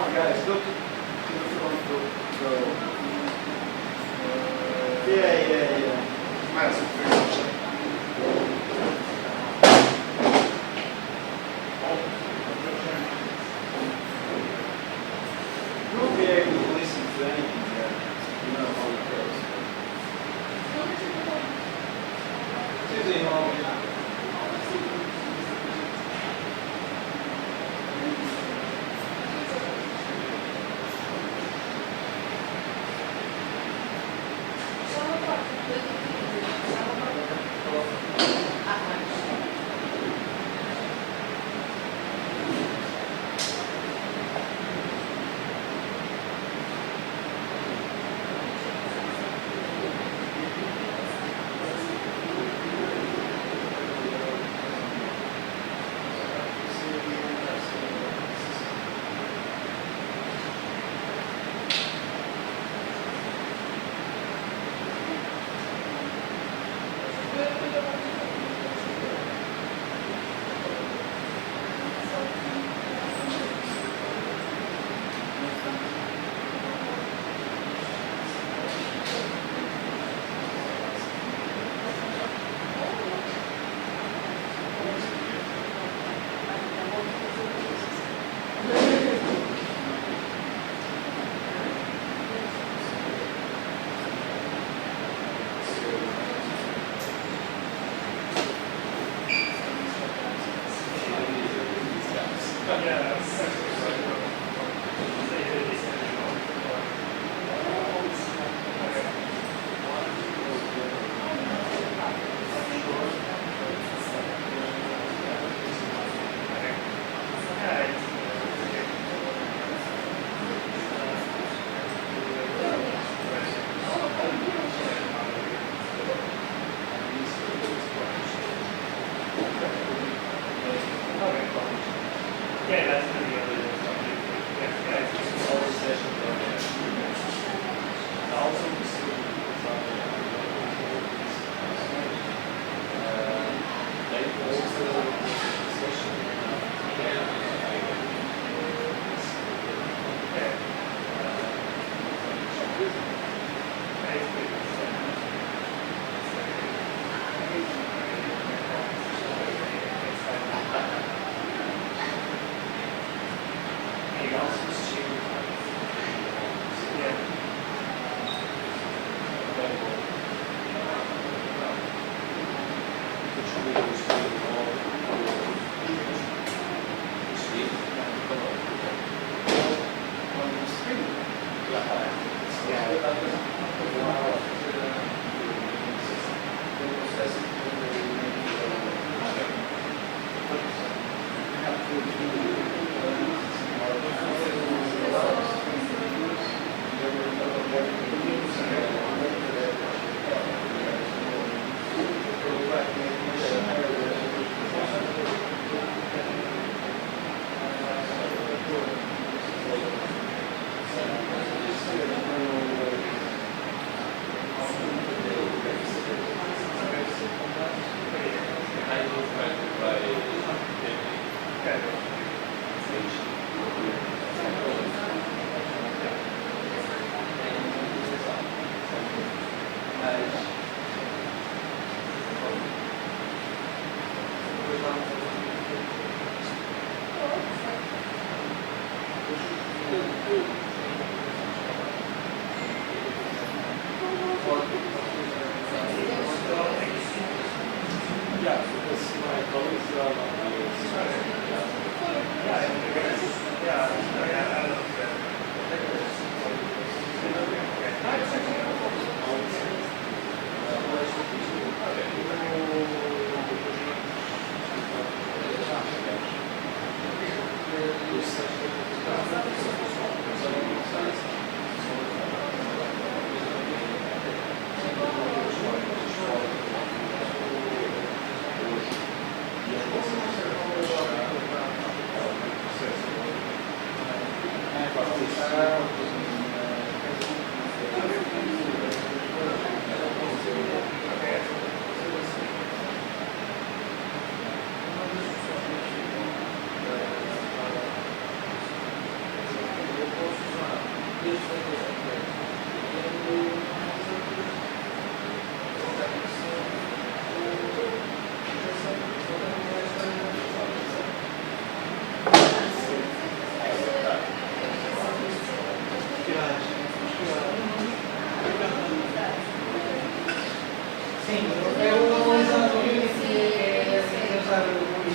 on, guys, go to the front. Go. Yeah. Might as well figure out something. You won't be able to listen to anything there. You know how it goes. Tuesday morning.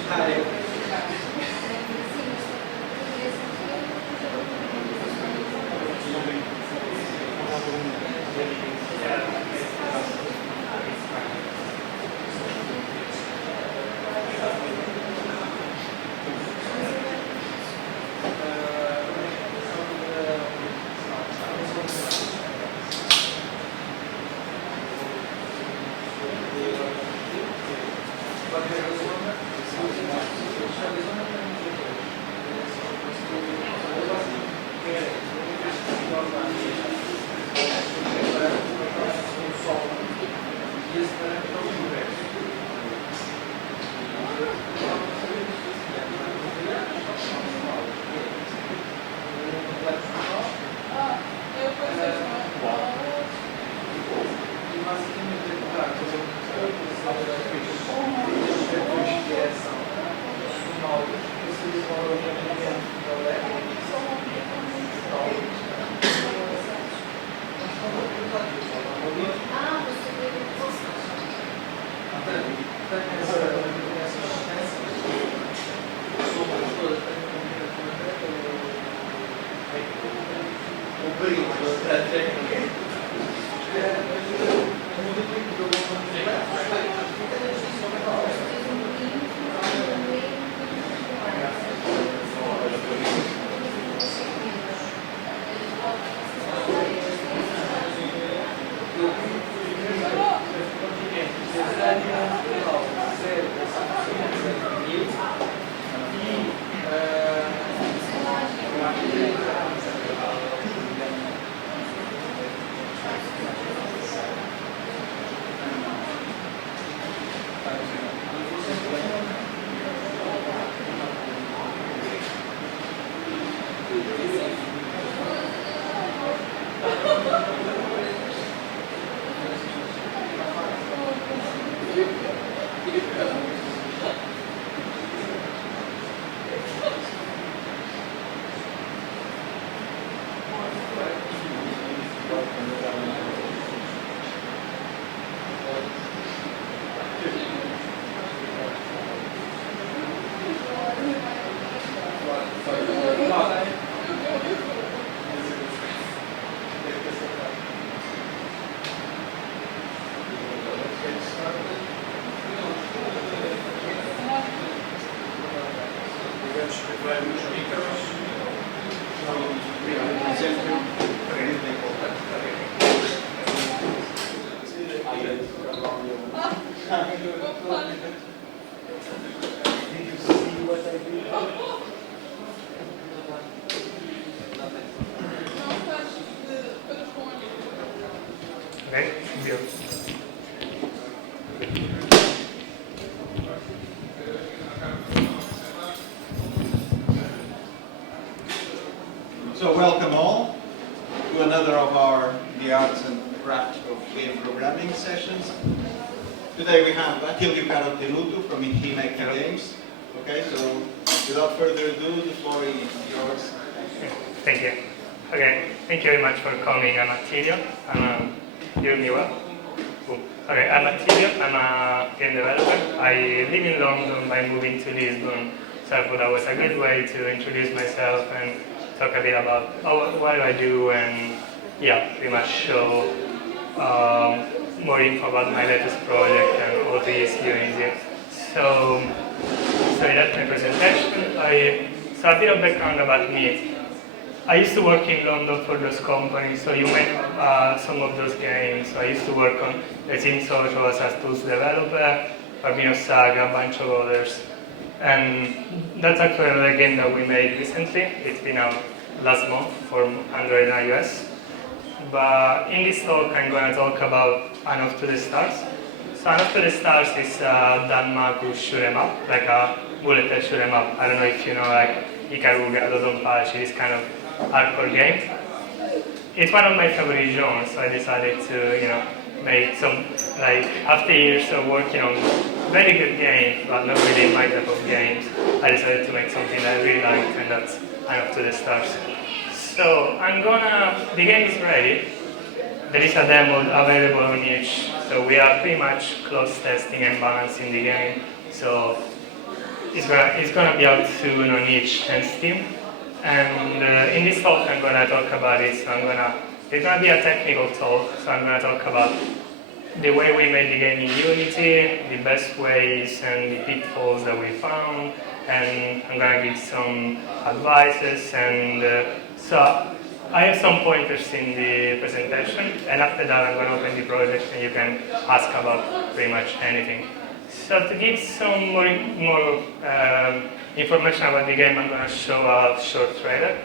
Okay, via. So welcome all to another of our The Arts and Craft of Game Programming sessions. Today we have Attilio Carotenuto from Himeki Games. Okay, so without further ado, the floor is yours. Thank you. Okay, thank you very much for coming. I'm Attilio. You hear me well? Cool. Okay, I'm Attilio. I'm a game developer. I live in London by moving to Lisbon, so I thought that was a good way to introduce myself and talk a bit about what do I do and yeah, pretty much show more info about my latest project and all the experience here. So that's my presentation. So a bit of background about me. I used to work in London for those companies, so you met some of those games. So I used to work on the Team Social as a tools developer, Bambino Saga, a bunch of others. And that's actually another game that we made recently. It's been out last month for Android and iOS. But in this talk, I'm going to talk about An Off to the Stars. So An Off to the Stars is a Danmaku shoot 'em up, like a bullet hell shoot 'em up. I don't know if you know, like Ikaruga, Dodonpachi, this kind of hardcore game. It's one of my favorite genres, so I decided to, make some, like, after years of working on very good games, but not really my type of games, I decided to make something that I really liked, and that's An Off to the Stars. So the game is ready. There is a demo available on itch, so we are pretty much close testing and balancing the game. So it's gonna be out soon on itch and Steam. And in this talk, I'm gonna talk about it. So it's gonna be a technical talk. So I'm gonna talk about the way we made the game in Unity, the best ways and the pitfalls that we found, and I'm gonna give some advices. And so I have some pointers in the presentation, and after that I'm gonna open the project and you can ask about pretty much anything. So to give some more information about the game, I'm gonna show a short trailer.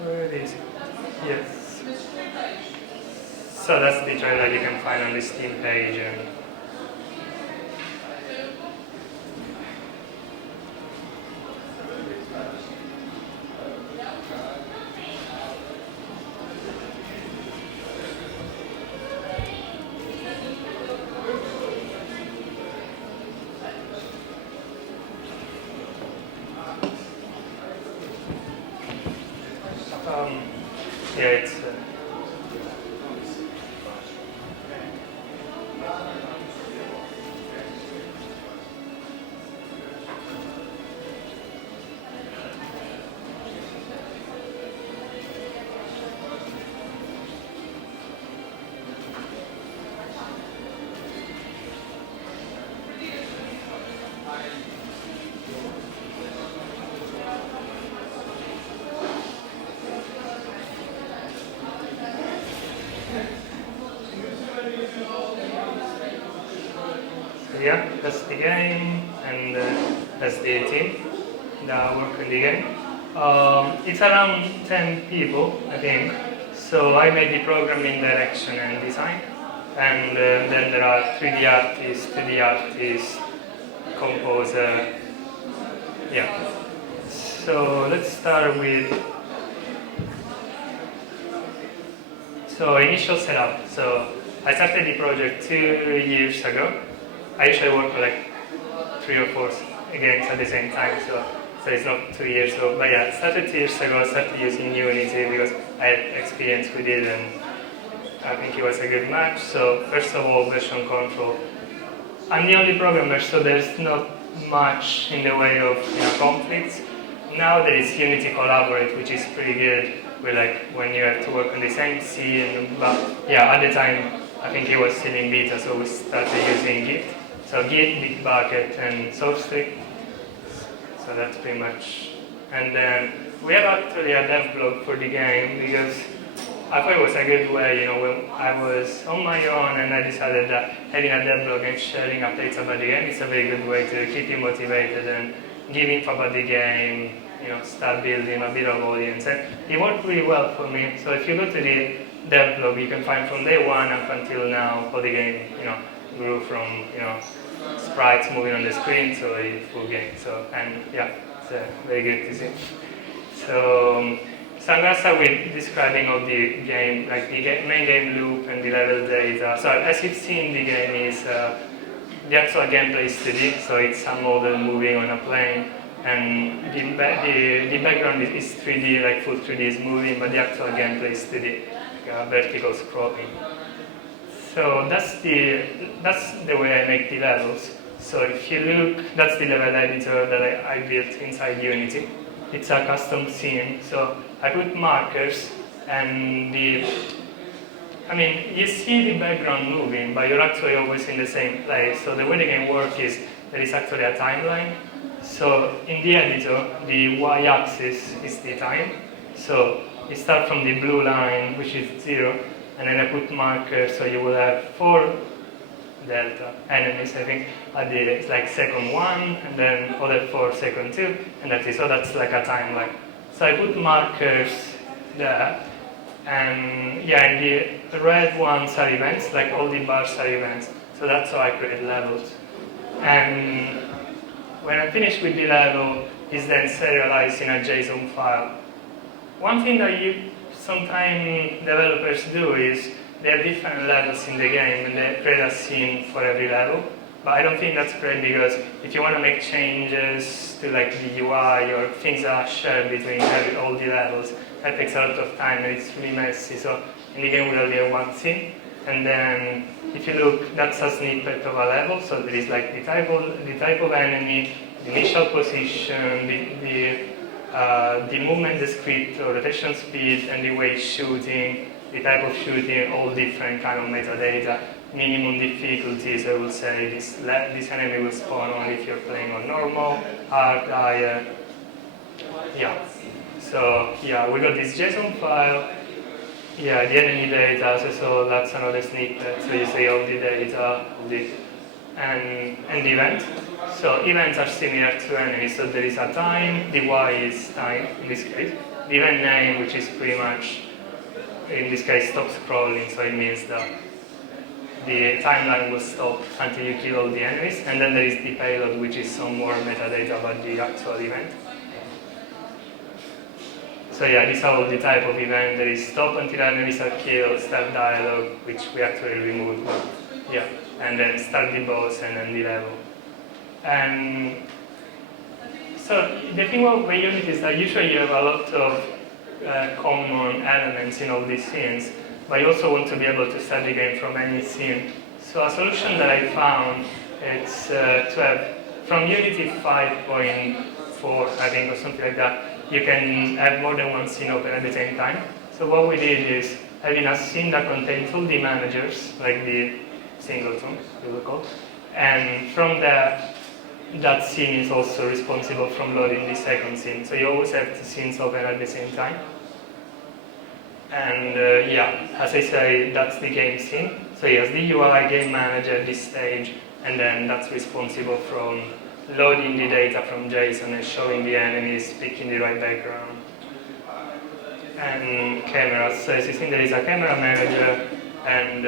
Where is it? Yes. So that's the trailer you can find on the Steam page. Yeah, it's. Yeah, that's the game, and that's the team that work on the game. It's around 10 people, I think. So I made the programming, direction, and design. And then there are 3D artists, 2D artists, composer. Yeah. So let's start with. So initial setup. So I started the project 2 years ago. I usually work for like 3 or 4 games at the same time, so it's not 2 years ago. But yeah, I started 2 years ago. I started using Unity because I had experience with it, and I think it was a good match. So first of all, version control. I'm the only programmer, so there's not much in the way of conflicts. Now there is Unity Collaborate, which is pretty good. With like when you have to work on the same scene. But yeah, at the time I think it was still in beta, so we started using Git. So Git, Bitbucket, and SourceTree. So that's pretty much. And then we have actually a dev blog for the game because I thought it was a good way, when I was on my own and I decided that having a dev blog and sharing updates about the game is a very good way to keep you motivated and give info about the game, start building a bit of audience. And it worked really well for me. So if you go to the dev blog, you can find from day one up until now how the game, grew from, sprites moving on the screen to a full game. So, and yeah, it's very good to see. So I'm going to start with describing all the game, like the main game loop and the level data. So as you've seen, the game is, the actual gameplay is 2D, so it's a model moving on a plane. And the background is 3D, like full 3D is moving, but the actual gameplay is 2D, like vertical scrolling. So that's the way I make the levels. So if you look, that's the level editor that I built inside Unity. It's a custom scene, so I put markers and you see the background moving, but you're actually always in the same place. So the way the game works is there is actually a timeline. So in the editor, the y-axis is the time. So you start from the blue line, which is 0, and then I put markers, so you will have 4 delta enemies, I think, at the second 1, and then other 4 second 2, and that's it. So that's like a timeline. So I put markers there, and yeah, and the red ones are events, like all the bars are events. So that's how I create levels. And when I finish with the level, it's then serialized in a JSON file. One thing that sometimes developers do is they have different levels in the game and they create a scene for every level. But I don't think that's great because if you want to make changes to like the UI or things that are shared between all the levels, that takes a lot of time and it's really messy. So in the game we only have one scene, and then if you look, that's a snippet of a level, so there is like the type of enemy, the initial position, the movement descriptor, rotation speed, and the way it's shooting, the type of shooting, all different kind of metadata. Minimum difficulties, I will say this enemy will spawn only if you're playing on normal, hard, higher. Yeah. So yeah, we got this JSON file. Yeah, the enemy data, so that's another snippet. So you see all the data, and the event. So events are similar to enemies. So there is a time, the Y is time in this case. The event name, which is pretty much, in this case, stop scrolling. So it means that the timeline will stop until you kill all the enemies. And then there is the payload, which is some more metadata about the actual event. So yeah, these are all the type of event. There is stop until enemies are killed, start dialogue, which we actually removed, but yeah, and then start the boss and then the level. And so the thing about Unity is that usually you have a lot of common elements in all these scenes, but you also want to be able to start the game from any scene. So a solution that I found is to have from Unity 5.4, I think, or something like that, you can have more than one scene open at the same time. So what we did is having a scene that contains all the managers, like the singleton, you will call, and from that scene is also responsible from loading the second scene. So you always have two scenes open at the same time. And yeah, as I say, that's the game scene. So he has the UI, game manager, this stage, and then that's responsible from loading the data from JSON and showing the enemies, picking the right background. And cameras. So as you see, there is a camera manager, and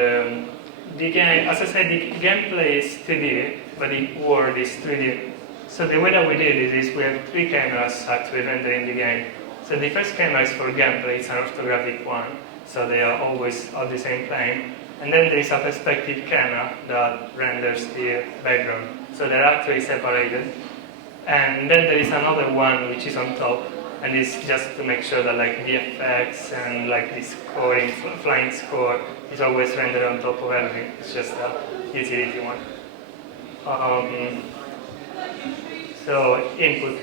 the game, as I said, the gameplay is 2D, but the world is 3D. So the way that we did it is we have three cameras actually rendering the game. So the first camera is for gameplay, it's an orthographic one, so they are always on the same plane. And then there is a perspective camera that renders the background. So they're actually separated. And then there is another one which is on top, and it's just to make sure that like the effects and like the scoring, flying score is always rendered on top of everything. It's just a utility one. So input.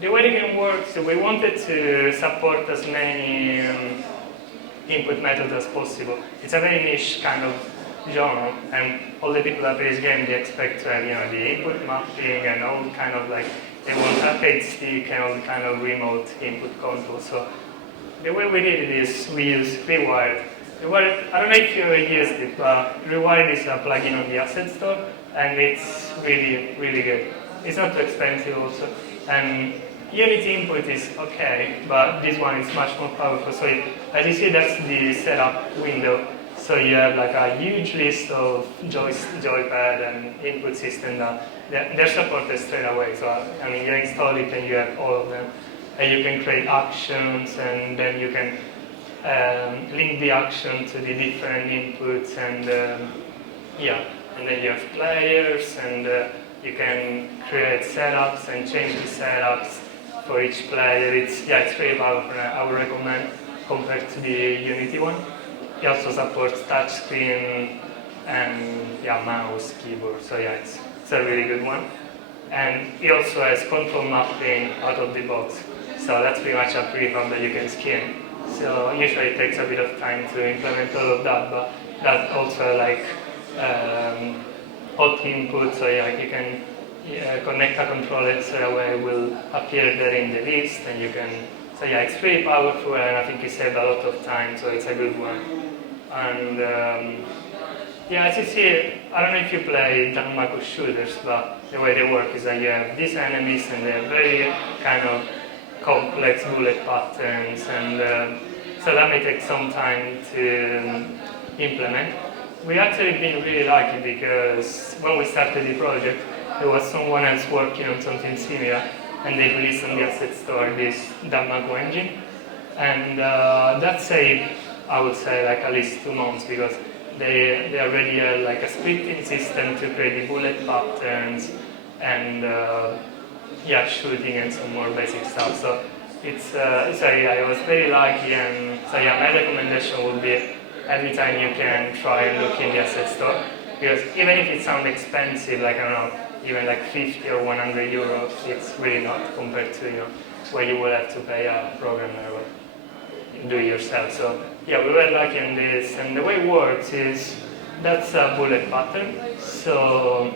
The way the game works, we wanted to support as many input methods as possible. It's a very niche kind of genre, and all the people that play this game, they expect to have, the input mapping and all kind of like, they want arcade stick and all the kind of remote input control. So the way we did it is we use Rewired. Rewired, I don't know if you used it, but Rewired is a plugin on the Asset Store, and it's really, really good. It's not too expensive also, and Unity input is okay, but this one is much more powerful. So as you see, that's the setup window. So you have like a huge list of joypad and input system that they're supported straight away. So I mean, you install it and you have all of them, and you can create actions, and then you can link the action to the different inputs, and yeah, and then you have players, and you can create setups and change the setups for each player. It's very powerful. I would recommend compared to the Unity one. It also supports touchscreen and mouse, keyboard. So yeah, it's a really good one. And it also has control mapping out of the box. So that's pretty much a prefab that you can skin. So usually it takes a bit of time to implement all of that, but that also like hot input. So yeah, you can connect a controller straight away, will appear there in the list, and you can. So yeah, it's pretty powerful, and I think it saved a lot of time. So it's a good one. And yeah, as you see, I don't know if you play Danmaku shooters, but the way they work is that you have these enemies, and they're very kind of complex bullet patterns, and so that may take some time to implement. We actually been really lucky because when we started the project, there was someone else working on something similar, and they released on the Asset Store this Danmaku engine, and that saved, I would say, like at least 2 months, because they already had like a scripting system to create the bullet patterns and shooting and some more basic stuff. So it's I was very lucky, and so yeah, my recommendation would be every time you can try and look in the asset store. Because even if it sounds expensive, like I don't know, even like 50 or 100 euros, it's really not compared to where you will have to pay a programmer or do it yourself. So yeah, we were lucky in this, and the way it works is that's a bullet pattern. So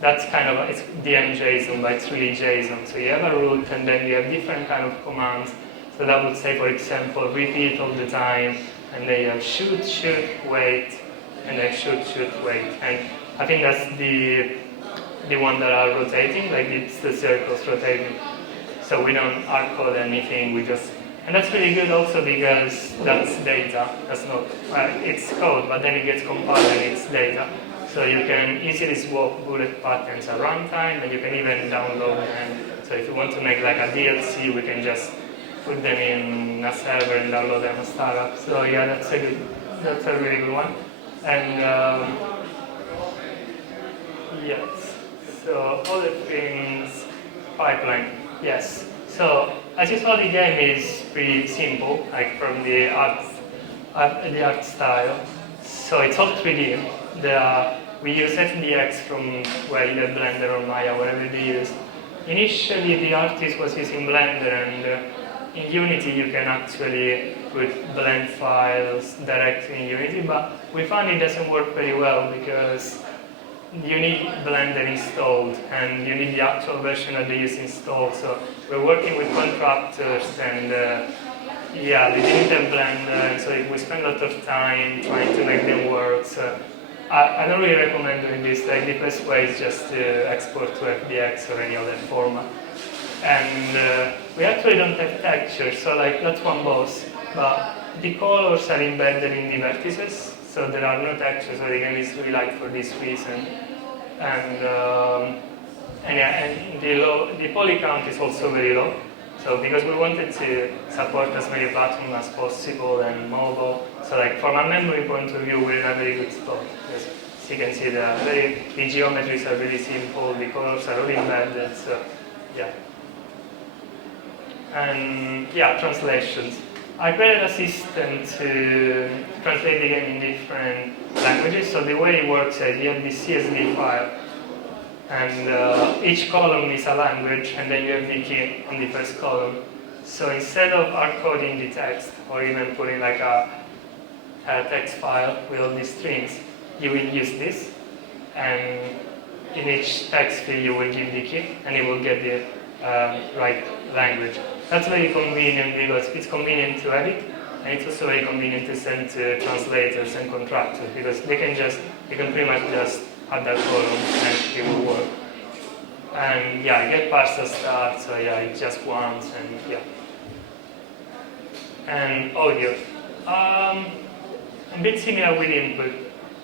that's kind of it's DMJSON, but it's really JSON. So you have a root, and then you have different kind of commands. So that would say, for example, repeat all the time, and then you have shoot, wait, and then shoot, wait. And I think that's the one that are rotating, like it's the circles rotating. So we don't hard-code anything, we just, and that's really good also because that's data, that's not, it's code, but then it gets compiled and it's data. So you can easily swap bullet patterns at runtime, and you can even download them. So if you want to make like a DLC, we can just put them in a server and download them as startup. So yeah, that's a really good one. And yes, so other things, pipeline, yes. So as you saw, the game is pretty simple, like from the art style. So it's all 3D. We use FDX from Blender or Maya, whatever they use. Initially, the artist was using Blender, and in Unity you can actually put blend files directly in Unity, but we found it doesn't work very well because you need Blender installed and you need the actual version that they use installed. So we're working with contractors, and yeah, they didn't have Blender, so we spent a lot of time trying to make them work. So I don't really recommend doing this. Like, the best way is just to export to FBX or any other format. And we actually don't have textures, so like that's one boss. But the colors are embedded in the vertices, so there are no textures, so the game is really light for this reason. And the poly count is also very low. So because we wanted to support as many platforms as possible and mobile, so like from a memory point of view, we're in a very good spot. Because as you can see, the geometries are really simple, the colors are really embedded, so yeah. And yeah, translations. I created a system to translate the game in different languages. So the way it works is you have this CSV file, and each column is a language, and then you have the key on the first column. So instead of hard-coding the text, or even putting like a text file with all these strings, you will use this, and in each text field you will give the key, and it will get the right language. That's very convenient because it's convenient to edit, and it's also very convenient to send to translators and contractors, because you can pretty much just add that column and it will work. And yeah, get parser start, so yeah, it's just once, and yeah. And audio. A bit similar with input.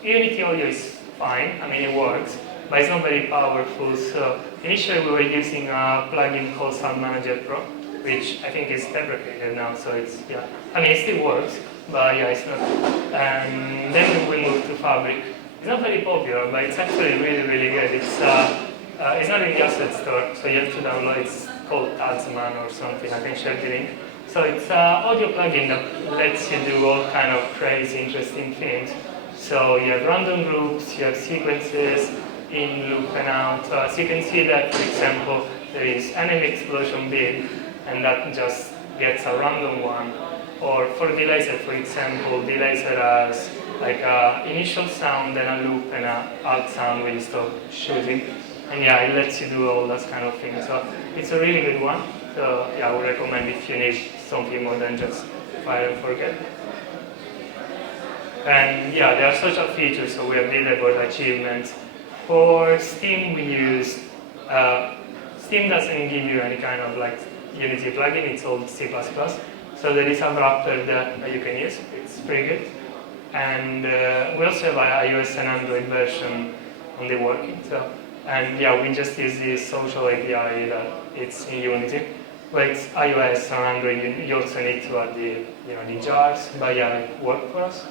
Unity audio is fine, I mean it works, but it's not very powerful. So initially we were using a plugin called Sound Manager Pro, which I think is deprecated now, so it's, yeah. I mean, it still works, but yeah, it's not. And then we moved to Fabric. It's not very popular, but it's actually really, really good. It's not in the asset store, so you have to download. It's called Tadsman or something. I can share the link. So it's an audio plugin that lets you do all kind of crazy, interesting things. So you have random groups, you have sequences, in, loop, and out. So you can see that, for example, there is enemy explosion bid, and that just gets a random one. Or for the laser, for example, the laser has like an initial sound, then a loop, and an out sound when you stop shooting. And yeah, it lets you do all those kind of things. So it's a really good one. So yeah, I would recommend if you need something more than just fire and forget. And yeah, there are social features, so we have leaderboard achievements. For Steam, we use, Steam doesn't give you any kind of like Unity plugin, it's all C++. So there is a wrapper that you can use, it's pretty good. And we also have an iOS and Android version on the working. So, and yeah, we just use the social API that it's in Unity. But it's iOS and Android, you also need to add the jars, but yeah, it worked for us.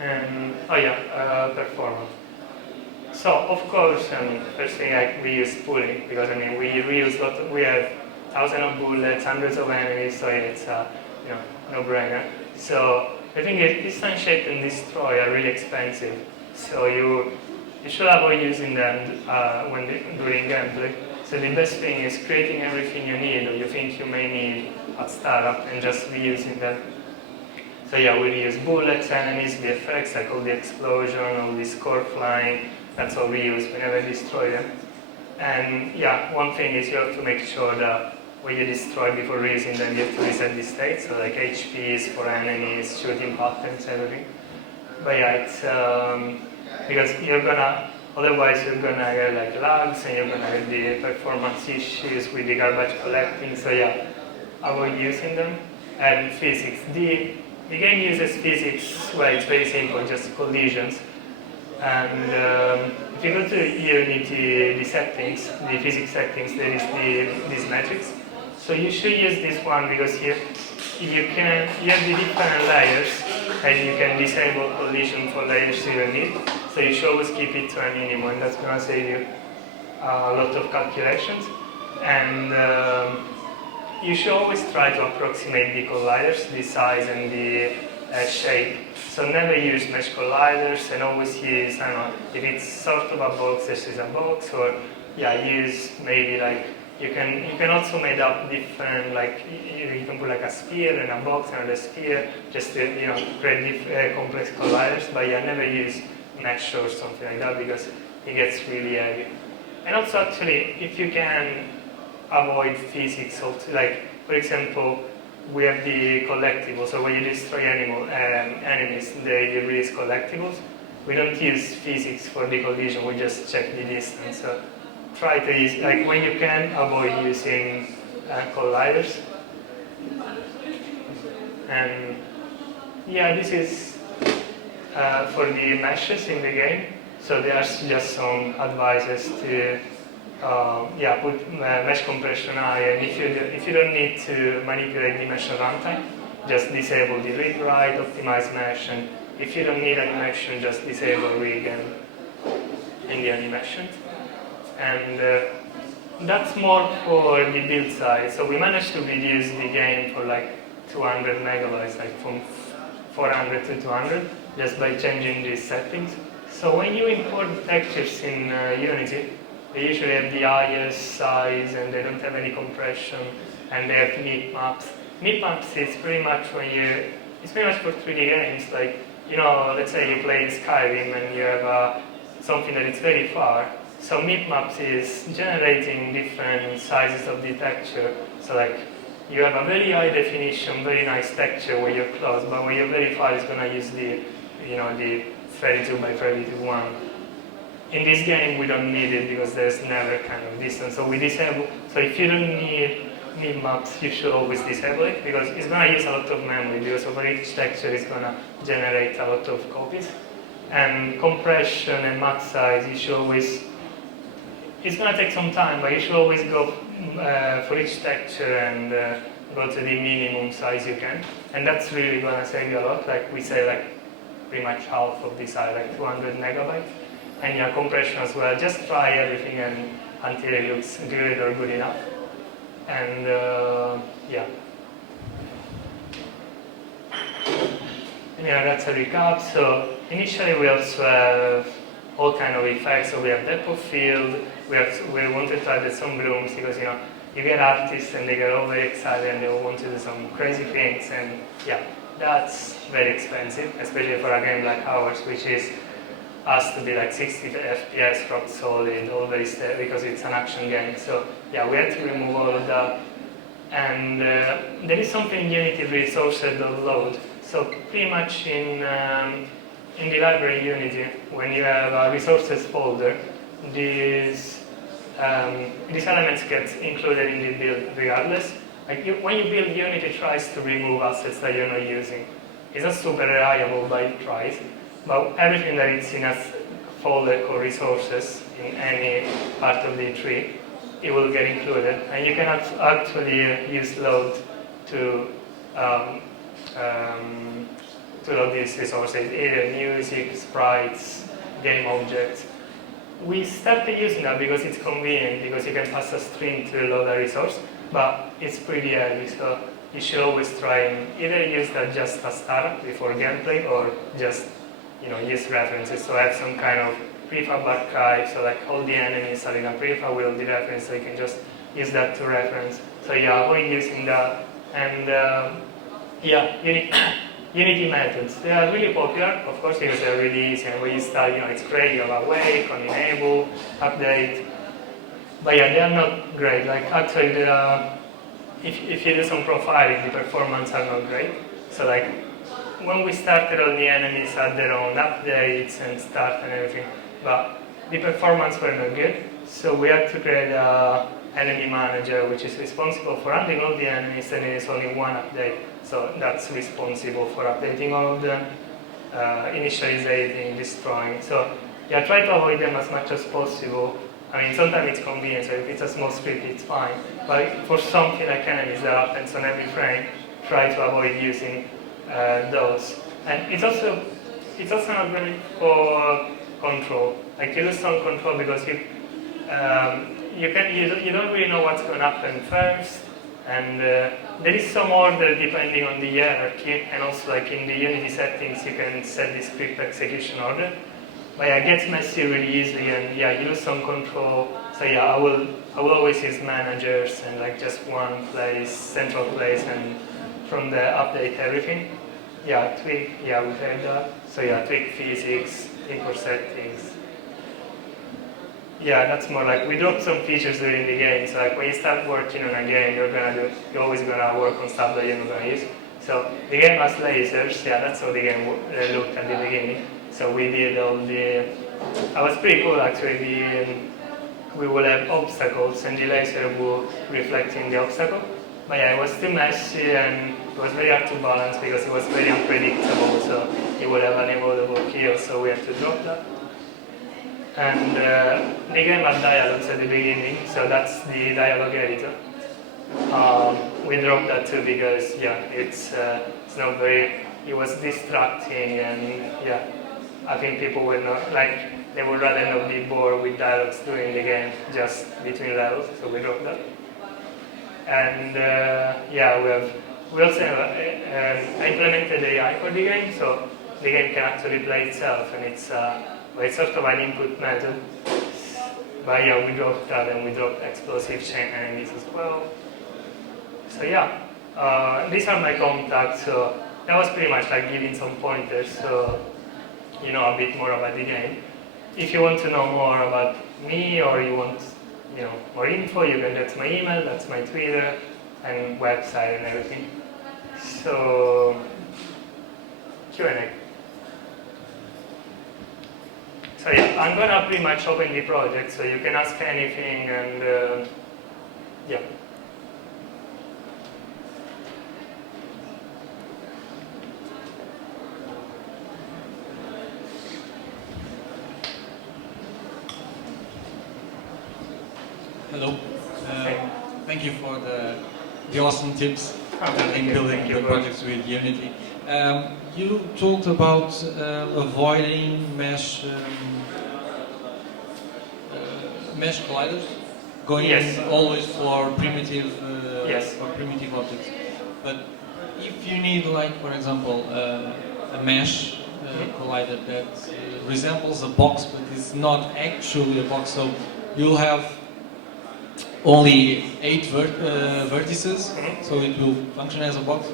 And performance. So of course, first thing we use pooling, because we reuse we have thousands of bullets, hundreds of enemies, so it's a no-brainer. So the thing is, distance shape and destroy are really expensive. So you should avoid using them during gameplay. So the best thing is creating everything you need or you think you may need at startup and just reusing them. So yeah, we reuse bullets, enemies, the effects like all the explosion, all the score flying, that's all we use whenever we destroy them. And yeah, one thing is you have to make sure that when you destroy before reusing them, you have to reset the state, so like HPs for enemies, shooting patterns, everything. But yeah, it's because otherwise you're gonna get like lags and you're gonna get the performance issues with the garbage collecting, so yeah, avoid using them. And physics. The game uses physics, well, it's very simple, just collisions. And if you go to Unity, the settings, the physics settings, there is these metrics. So you should use this one because here you have the different layers and you can disable collision for layers you don't need. So you should always keep it to a minimum, and that's going to save you a lot of calculations. And you should always try to approximate the colliders, the size and the shape. So never use mesh colliders and always use, I don't know, if it's sort of a box, this is a box, or yeah, use maybe like, you can also make up different, like you can put like a sphere and a box and a sphere, just to, create complex colliders, but yeah, never use mesh or something like that because it gets really heavy. And also actually, if you can avoid physics, also, like for example, we have the collectibles, so when you destroy enemies, they release collectibles. We don't use physics for the collision, we just check the distance. So try to use, like when you can, avoid using colliders. And yeah, this is for the meshes in the game. So there are just some advices to put mesh compression high, and if you don't need to manipulate the mesh at runtime, just disable the read write, optimize mesh, and if you don't need animation, just disable rig and in the animation. And that's more for the build side. So we managed to reduce the game for like 200 megabytes, like from 400 to 200, just by changing these settings. So when you import textures in Unity, they usually have the highest size and they don't have any compression, and they have neat maps. Neat maps is pretty much it's pretty much for 3D games. Like, let's say you play Skyrim and you have something that is very far. So neat maps is generating different sizes of the texture. So like, you have a very high definition, very nice texture where you're close, but when you're very far, it's gonna use the 32 by 32 one. In this game, we don't need it because there's never kind of distance. So we disable. So if you don't need maps, you should always disable it because it's going to use a lot of memory because over each texture it's going to generate a lot of copies. And compression and max size, you should always. It's going to take some time, but you should always go for each texture and go to the minimum size you can. And that's really going to save you a lot. Like we say, like pretty much half of the size, like 200 megabytes. And yeah, compression as well. Just try everything until it looks good or good enough. And yeah. And yeah, that's a recap. So initially we also have all kind of effects. So we have depth of field. We wanted to add some blooms because you get artists and they get all very excited and they all want to do some crazy things. And yeah, that's very expensive, especially for a game like ours, which has to be like 60 FPS, rock solid, all very steady because it's an action game. So yeah, we had to remove all of that. And there is something in Unity resources download. So pretty much in the library Unity, when you have a resources folder, these elements get included in the build regardless. Like when you build, Unity tries to remove assets that you're not using. It's not super reliable, but it tries. But everything that is in a folder called resources in any part of the tree, it will get included. And you can actually use load to load these resources, either music, sprites, game objects. We started using that because it's convenient, because you can pass a string to load a resource, but it's pretty heavy, so you should always try and either use that just as startup before gameplay, or just use references. So have some kind of prefab archive, so like all the enemies are in a prefab with all the reference, so you can just use that to reference. So yeah, avoid using that. And yeah, Unity methods. They are really popular, of course, because they're really easy. And when you start, it's great. You have awake, on enable, update. But yeah, they are not great. Like actually, there are, if you do some profiling, the performance are not great. So like when we started, all the enemies had their own updates and start and everything, but the performance were not good. So we had to create a enemy manager which is responsible for handling all the enemies, and it is only one update. So that's responsible for updating all of them, initializing, destroying. So yeah, try to avoid them as much as possible. I mean, sometimes it's convenient, so if it's a small script, it's fine. But for something like enemies that happens on every frame, try to avoid using those. And it's also not really for control. Like you lose some control because you don't really know what's going to happen first, and there is some order depending on the hierarchy, and also like in the Unity settings you can set the script execution order. But yeah, it gets messy really easily, and yeah, you lose some control. So yeah, I will always use managers and like just one place, central place, and from there update everything. Yeah, tweak. Yeah, we heard that. So yeah, tweak physics, import settings. Yeah, that's more like we dropped some features during the game. So like when you start working on a game, you're always gonna work on stuff that you're not gonna use. So the game has lasers. Yeah, that's how the game looked at the beginning. So we did all the. It was pretty cool actually. We will have obstacles, and the laser will reflect in the obstacle. But yeah, it was too messy, and it was very hard to balance because it was very unpredictable. So you would have unavoidable kills. So we had to drop that. And the game had dialogues at the beginning, so that's the dialogue editor. We dropped that too because yeah, it's not very. It was distracting, and yeah, I think people were not like they would rather not be bored with dialogues during the game, just between levels. So we dropped that. And yeah, we also have implemented AI for the game, so the game can actually play itself, and it's sort of an input method. But yeah, we dropped that, and we dropped explosive chain enemies as well. So yeah, these are my contacts. So that was pretty much like giving some pointers, so you know a bit more about the game. If you want to know more about me, or you want more info, you can. That's my email, that's my Twitter, and website and everything. So Q&A. So yeah, I'm gonna pretty much open the project, so you can ask anything, and yeah. Hello. Thank you for the awesome tips in building the projects with Unity. You talked about avoiding mesh colliders, going always for primitive objects. But if you need, like for example, a mesh collider that resembles a box but is not actually a box, so you'll have only 8 vertices, so it will function as a box.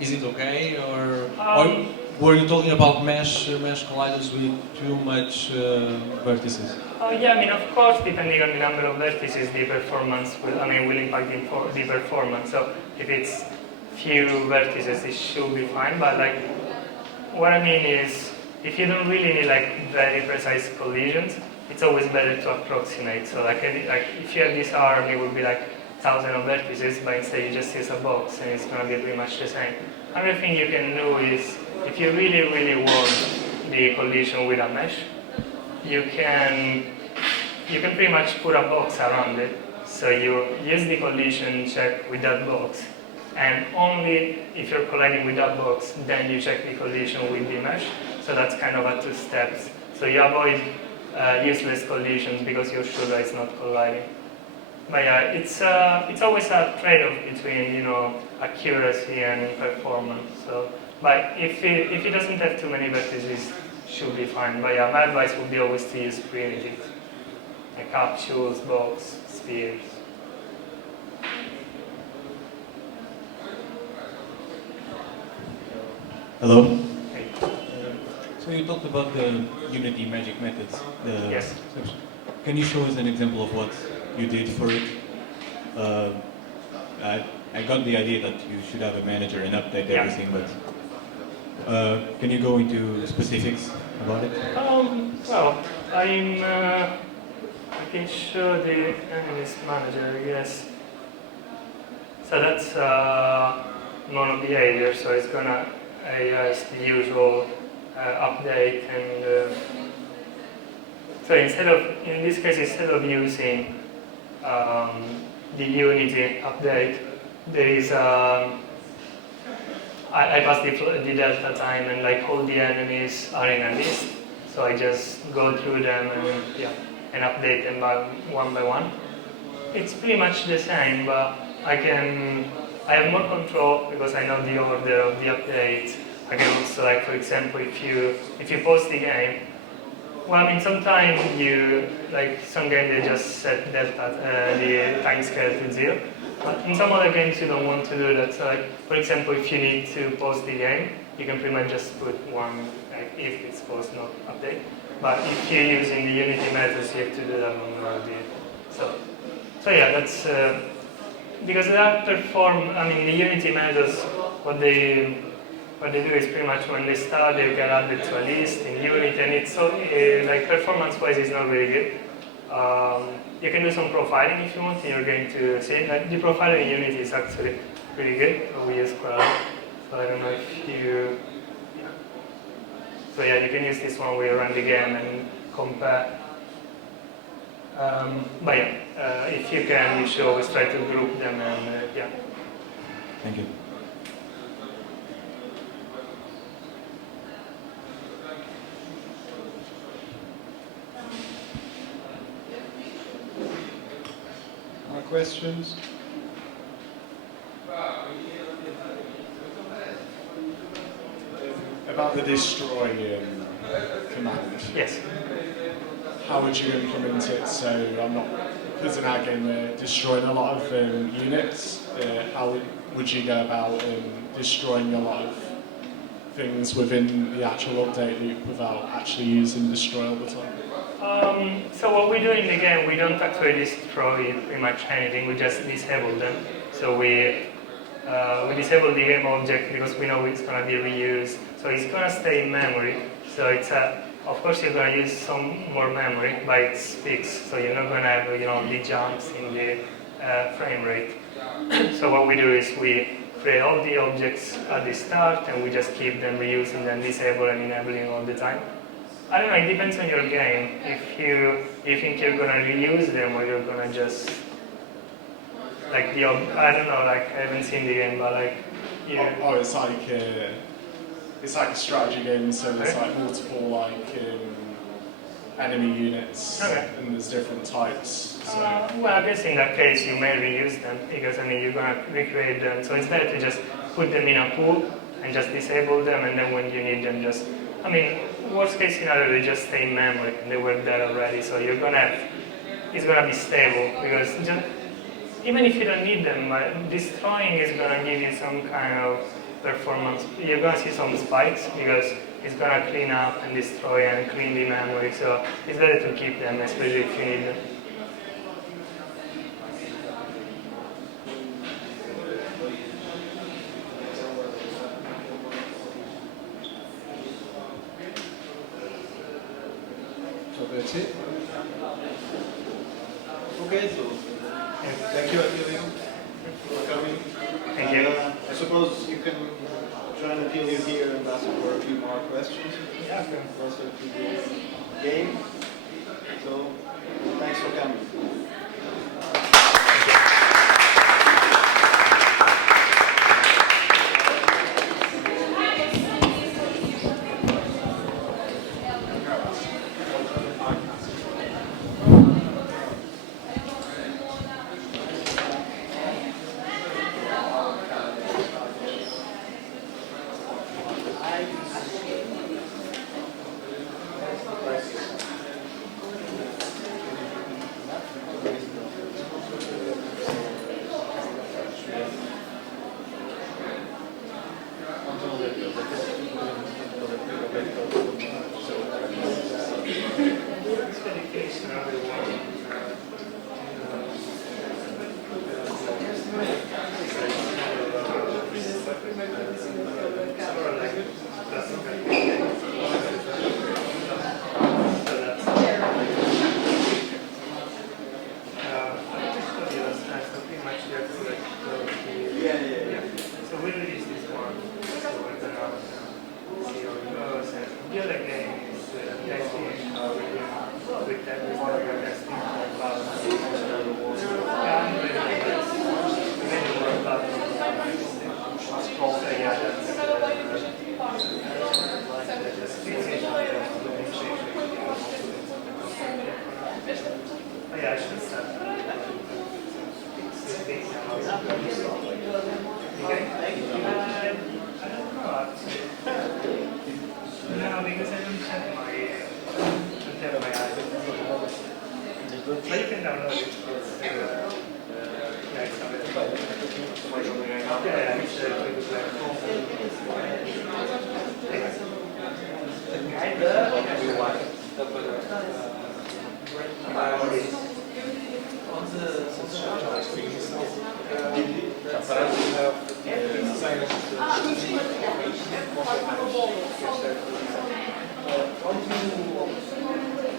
Is it okay, or were you talking about mesh colliders with too much vertices? Yeah, I mean, of course, depending on the number of vertices, the performance will impact the performance. So if it's few vertices, it should be fine. But like, what I mean is, if you don't really need like very precise collisions, it's always better to approximate. So like if you have this arm, it would be like 1,000 of vertices, but instead you just use a box, and it's going to be pretty much the same. Another thing you can do is, if you really want the collision with a mesh, you can pretty much put a box around it. So you use the collision check with that box, and only if you're colliding with that box, then you check the collision with the mesh. So that's kind of a 2 steps. So you avoid useless collisions because you're sure that it's not colliding. But yeah, it's always a trade-off between accuracy and performance. So, but if it doesn't have too many vertices, should be fine. But yeah, my advice would be always to use primitives, like capsules, box, spheres. Hello. Okay. So you talked about the Unity magic methods. Yes. Can you show us an example of what you did for it? I got the idea that you should have a manager and update everything, but can you go into specifics about it? Well, I can show the analyst manager, yes. So that's mono-behavior, so it's gonna use the usual update, and so in this case, instead of using the Unity update, there is I pass the delta time, and like all the enemies are in a list, so I just go through them and update them by one. It's pretty much the same, but I have more control because I know the order of the updates. I can also, like, for example, if you post the game, well, I mean, sometimes some games they just set delta, the time scale to 0. But in some other games you don't want to do that. So, like, for example, if you need to post the game, you can pretty much just put one, like, if it's post, not update. But if you're using the Unity methods, you have to do that manually. So yeah, that's because that the Unity methods, what they do is pretty much when they start, they get added to a list in Unity, and it's so like performance-wise, it's not really good. You can do some profiling if you want, and you're going to see that the profiling in Unity is actually pretty good. We use quite a lot. So I don't know if you. Yeah. So yeah, you can use this one where you run the game and compare. But yeah, if you can, you should always try to group them, and yeah. Thank you. More questions? About the destroy command. Yes. How would you implement it so I'm not, because in our game we're destroying a lot of units, how would you go about destroying a lot of things within the actual update loop without actually using destroy all the time? So what we do in the game, we don't actually destroy pretty much anything, we just disable them. So we disable the game object because we know it's going to be reused. So it's going to stay in memory. So it's of course you're going to use some more memory, but it's fixed. So you're not going to have the jumps in the frame rate. So what we do is we create all the objects at the start, and we just keep them reusing them, disable and enabling all the time. I don't know, it depends on your game. If you think you're going to reuse them, or you're going to just, like, I don't know, like, I haven't seen the game, but like, yeah. Oh, it's like a strategy game, so there's like multiple enemy units, and there's different types. So. Well, I guess in that case you may reuse them, because you're going to recreate them, so it's better to just put them in a pool and just disable them, and then when you need them, just, worst case scenario, they just stay in memory and they were there already, so it's going to be stable, because even if you don't need them, destroying is going to give you some kind of performance. You're going to see some spikes because it's going to clean up and destroy and clean the memory, so it's better to keep them, especially if you need them. So that's it. Okay, so thank you, Attilio, for coming. Thank you. I suppose you can join Attilio here and ask for a few more questions. Yeah, Closer to the game. So thanks for coming. another one. So we released this one. So we're gonna see how it goes. And the other game is testing with that testing about many more about so yeah, that's oh yeah, I should start. Okay. I don't know actually. No, because I don't have my eyes. But you can download it. Yeah, it's available.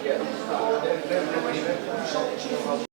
Yeah, it's